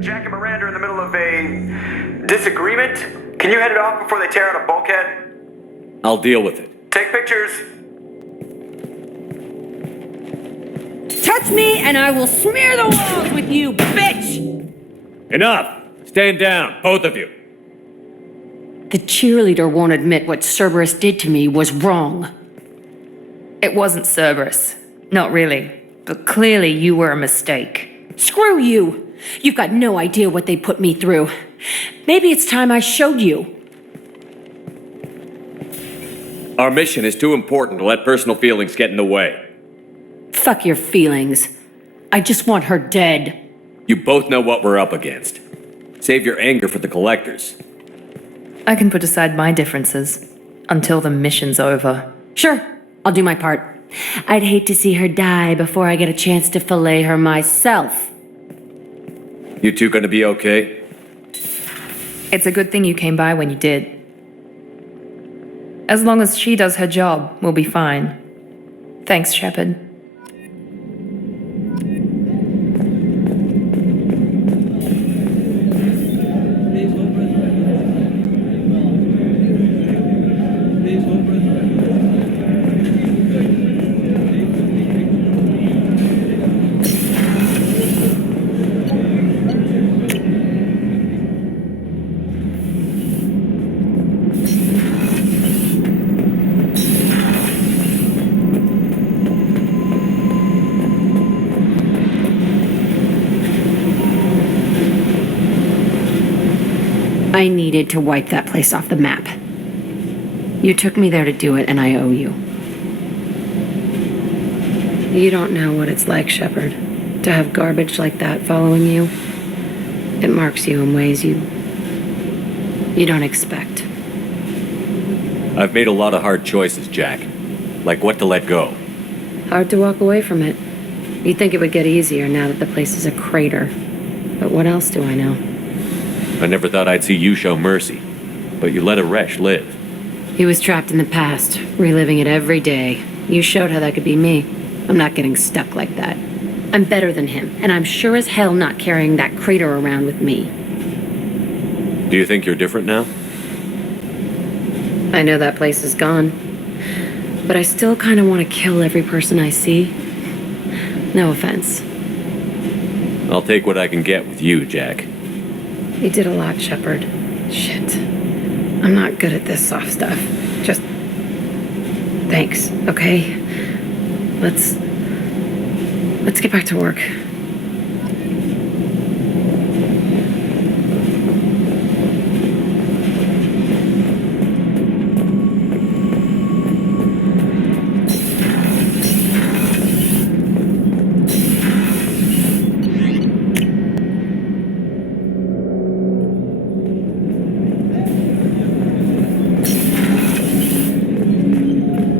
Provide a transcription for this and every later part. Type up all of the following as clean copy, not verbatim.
Jack and Miranda are in the middle of a disagreement. Can you head it off before they tear out a bulkhead? I'll deal with it. Take pictures. Touch me and I will smear the walls with you, bitch! Enough! Stand down, both of you. The cheerleader won't admit what Cerberus did to me was wrong. It wasn't Cerberus. Not really. But clearly you were a mistake. Screw you! You've got no idea what they put me through. Maybe it's time I showed you. Our mission is too important to let personal feelings get in the way. Fuck your feelings. I just want her dead. You both know what we're up against. Save your anger for the collectors. I can put aside my differences until the mission's over. Sure, I'll do my part. I'd hate to see her die before I get a chance to fillet her myself. You two gonna be okay? It's a good thing you came by when you did. As long as she does her job, we'll be fine. Thanks, Shepard. I needed to wipe that place off the map. You took me there to do it, and I owe you. You don't know what it's like, Shepard, to have garbage like that following you. It marks you in ways you don't expect. I've made a lot of hard choices, Jack. Like what to let go. Hard to walk away from it. You'd think it would get easier now that the place is a crater. But what else do I know? I never thought I'd see you show mercy. But you let a wretch live. He was trapped in the past, reliving it every day. You showed how that could be me. I'm not getting stuck like that. I'm better than him, and I'm sure as hell not carrying that crater around with me. Do you think you're different now? I know that place is gone. But I still kind of want to kill every person I see. No offense. I'll take what I can get with you, Jack. You did a lot, Shepard. Shit. I'm not good at this soft stuff. Just... thanks, okay? Let's get back to work.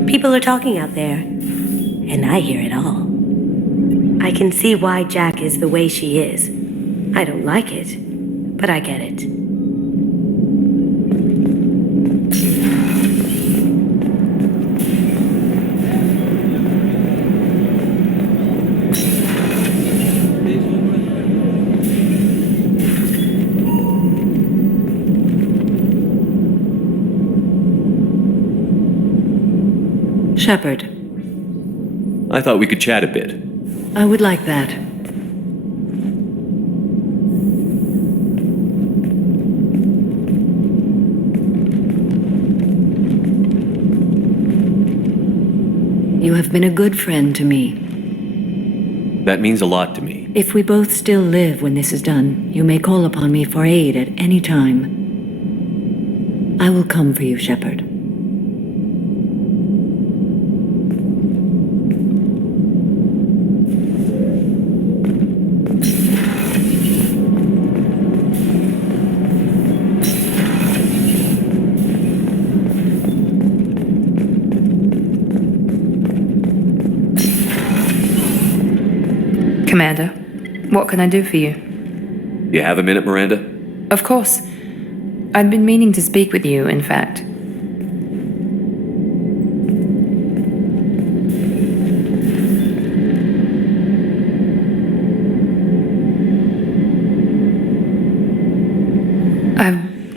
People are talking out there, and I hear it all. I can see why Jack is the way she is. I don't like it, but I get it. Shepard. I thought we could chat a bit. I would like that. You have been a good friend to me. That means a lot to me. If we both still live when this is done, you may call upon me for aid at any time. I will come for you, Shepard. Commander, what can I do for you? You have a minute, Miranda? Of course. I'd been meaning to speak with you, in fact.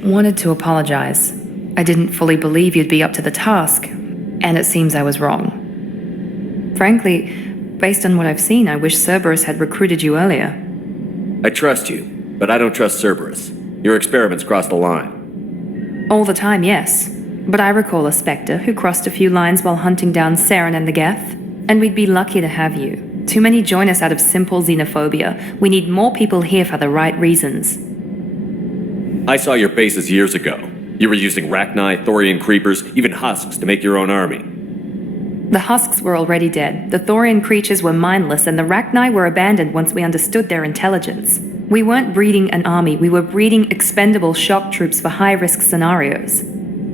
wanted to apologize. I didn't fully believe you'd be up to the task, and it seems I was wrong. Frankly, based on what I've seen, I wish Cerberus had recruited you earlier. I trust you, but I don't trust Cerberus. Your experiments crossed the line. All the time, yes. But I recall a Spectre who crossed a few lines while hunting down Saren and the Geth, and we'd be lucky to have you. Too many join us out of simple xenophobia. We need more people here for the right reasons. I saw your bases years ago. You were using Rachni, Thorian creepers, even husks to make your own army. The husks were already dead, the Thorian creatures were mindless, and the Rachni were abandoned once we understood their intelligence. We weren't breeding an army, we were breeding expendable shock troops for high-risk scenarios.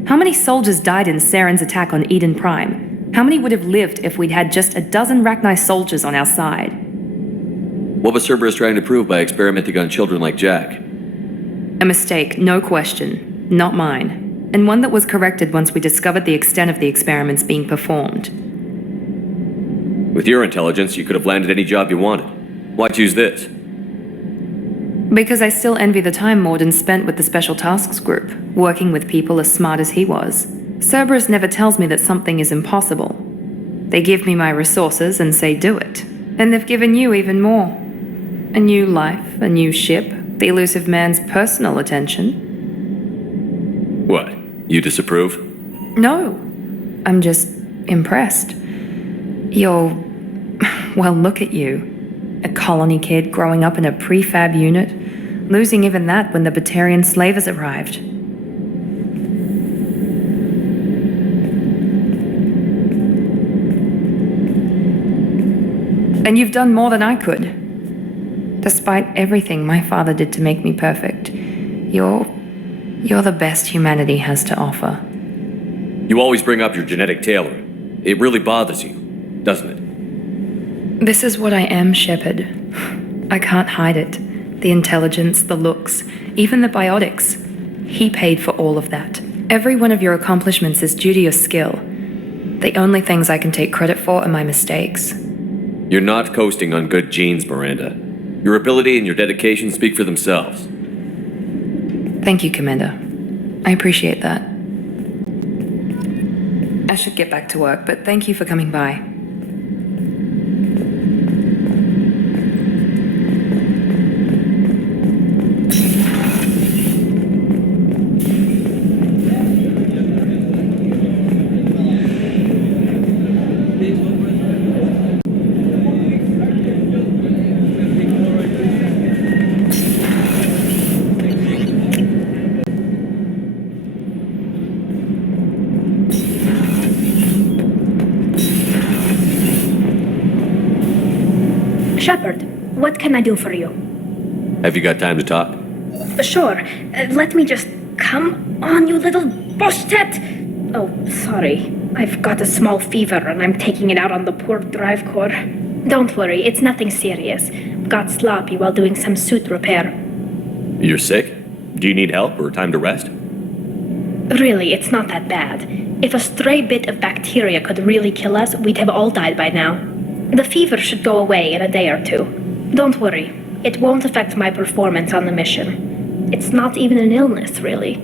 How many soldiers died in Saren's attack on Eden Prime? How many would have lived if we'd had just a dozen Rachni soldiers on our side? What was Cerberus trying to prove by experimenting on children like Jack? A mistake, no question. Not mine. And one that was corrected once we discovered the extent of the experiments being performed. With your intelligence, you could have landed any job you wanted. Why choose this? Because I still envy the time Morden spent with the Special Tasks Group, working with people as smart as he was. Cerberus never tells me that something is impossible. They give me my resources and say do it. And they've given you even more. A new life, a new ship, the elusive man's personal attention. What? You disapprove? No. I'm just impressed. You're... well, look at you. A colony kid growing up in a prefab unit, losing even that when the Batarian slavers arrived. And you've done more than I could. Despite everything my father did to make me perfect, you're the best humanity has to offer. You always bring up your genetic tailoring. It really bothers you, doesn't it? This is what I am, Shepard. I can't hide it. The intelligence, the looks, even the biotics. He paid for all of that. Every one of your accomplishments is due to your skill. The only things I can take credit for are my mistakes. You're not coasting on good genes, Miranda. Your ability and your dedication speak for themselves. Thank you, Commander. I appreciate that. I should get back to work, but thank you for coming by. Shepard, what can I do for you? Have you got time to talk? Sure. Let me just... Come on, you little bushtet! Oh, sorry. I've got a small fever and I'm taking it out on the poor drive core. Don't worry, it's nothing serious. Got sloppy while doing some suit repair. You're sick? Do you need help or time to rest? Really, it's not that bad. If a stray bit of bacteria could really kill us, we'd have all died by now. The fever should go away in a day or two. Don't worry, it won't affect my performance on the mission. It's not even an illness, really.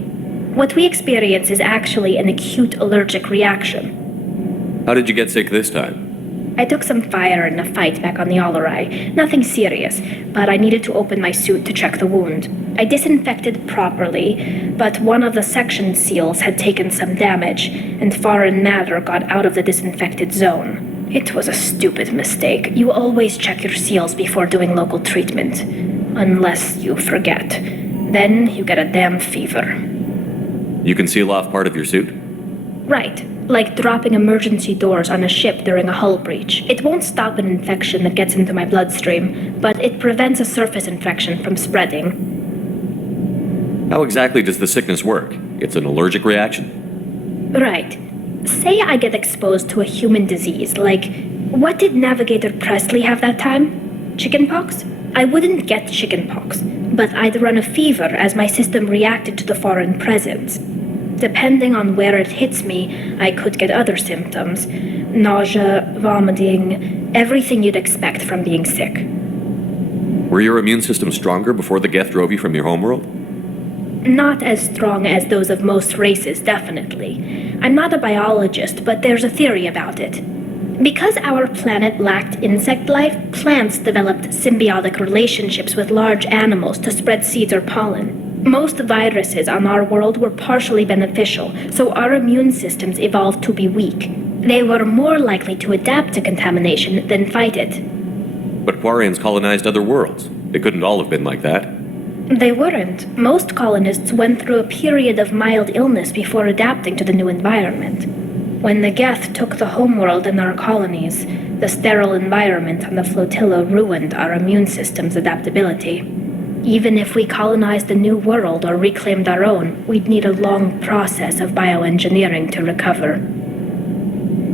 What we experience is actually an acute allergic reaction. How did you get sick this time? I took some fire in a fight back on the Allerai. Nothing serious, but I needed to open my suit to check the wound. I disinfected properly, but one of the section seals had taken some damage, and foreign matter got out of the disinfected zone. It was a stupid mistake. You always check your seals before doing local treatment. Unless you forget. Then you get a damn fever. You can seal off part of your suit? Right. Like dropping emergency doors on a ship during a hull breach. It won't stop an infection that gets into my bloodstream, but it prevents a surface infection from spreading. How exactly does the sickness work? It's an allergic reaction? Right. Say I get exposed to a human disease, like, what did Navigator Presley have that time? Chickenpox? I wouldn't get chickenpox, but I'd run a fever as my system reacted to the foreign presence. Depending on where it hits me, I could get other symptoms. Nausea, vomiting, everything you'd expect from being sick. Were your immune system stronger before the Geth drove you from your homeworld? Not as strong as those of most races, definitely. I'm not a biologist, but there's a theory about it. Because our planet lacked insect life, plants developed symbiotic relationships with large animals to spread seeds or pollen. Most viruses on our world were partially beneficial, so our immune systems evolved to be weak. They were more likely to adapt to contamination than fight it. But Quarians colonized other worlds. They couldn't all have been like that. They weren't. Most colonists went through a period of mild illness before adapting to the new environment. When the Geth took the homeworld in our colonies, the sterile environment on the flotilla ruined our immune system's adaptability. Even if we colonized a new world or reclaimed our own, we'd need a long process of bioengineering to recover.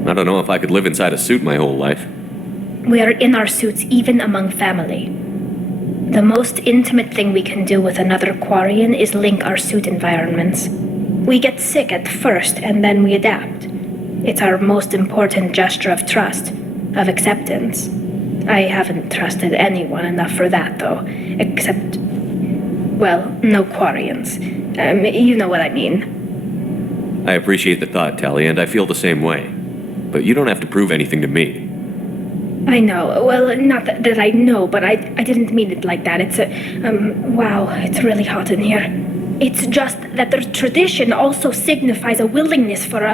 I don't know if I could live inside a suit my whole life. We are in our suits even among family. The most intimate thing we can do with another Quarian is link our suit environments. We get sick at first, and then we adapt. It's our most important gesture of trust, of acceptance. I haven't trusted anyone enough for that, though. Except, well, no Quarians. You know what I mean. I appreciate the thought, Tally, and I feel the same way. But you don't have to prove anything to me. I know. Well, not that I know, but I didn't mean it like that. It's wow, it's really hot in here. It's just that the tradition also signifies a willingness for,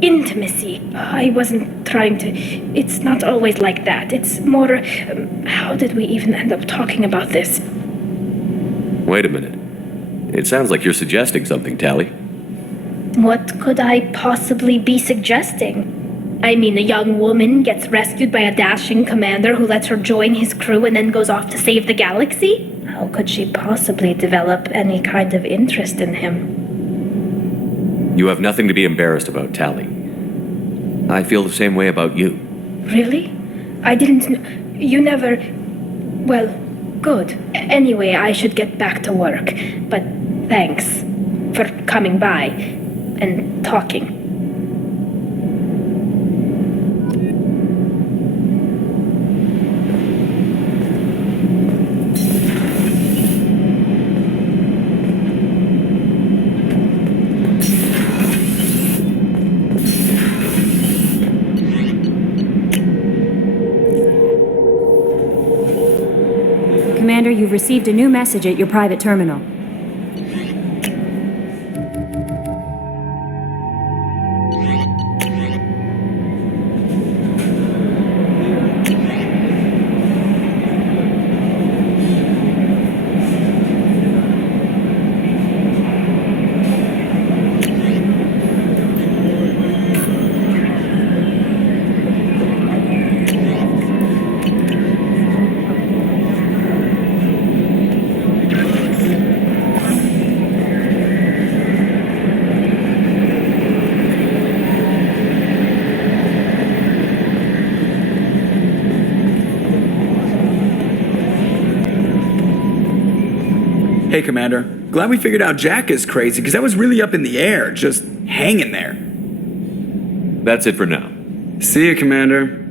intimacy. I wasn't trying to... It's not always like that. It's more... how did we even end up talking about this? Wait a minute. It sounds like you're suggesting something, Tally. What could I possibly be suggesting? I mean, a young woman gets rescued by a dashing commander who lets her join his crew and then goes off to save the galaxy? How could she possibly develop any kind of interest in him? You have nothing to be embarrassed about, Tally. I feel the same way about you. Really? I didn't You never... Well, good. Anyway, I should get back to work. But thanks for coming by and talking. Commander, you've received a new message at your private terminal. Hey, Commander. Glad we figured out Jack is crazy, because that was really up in the air, just hanging there. That's it for now. See you, Commander.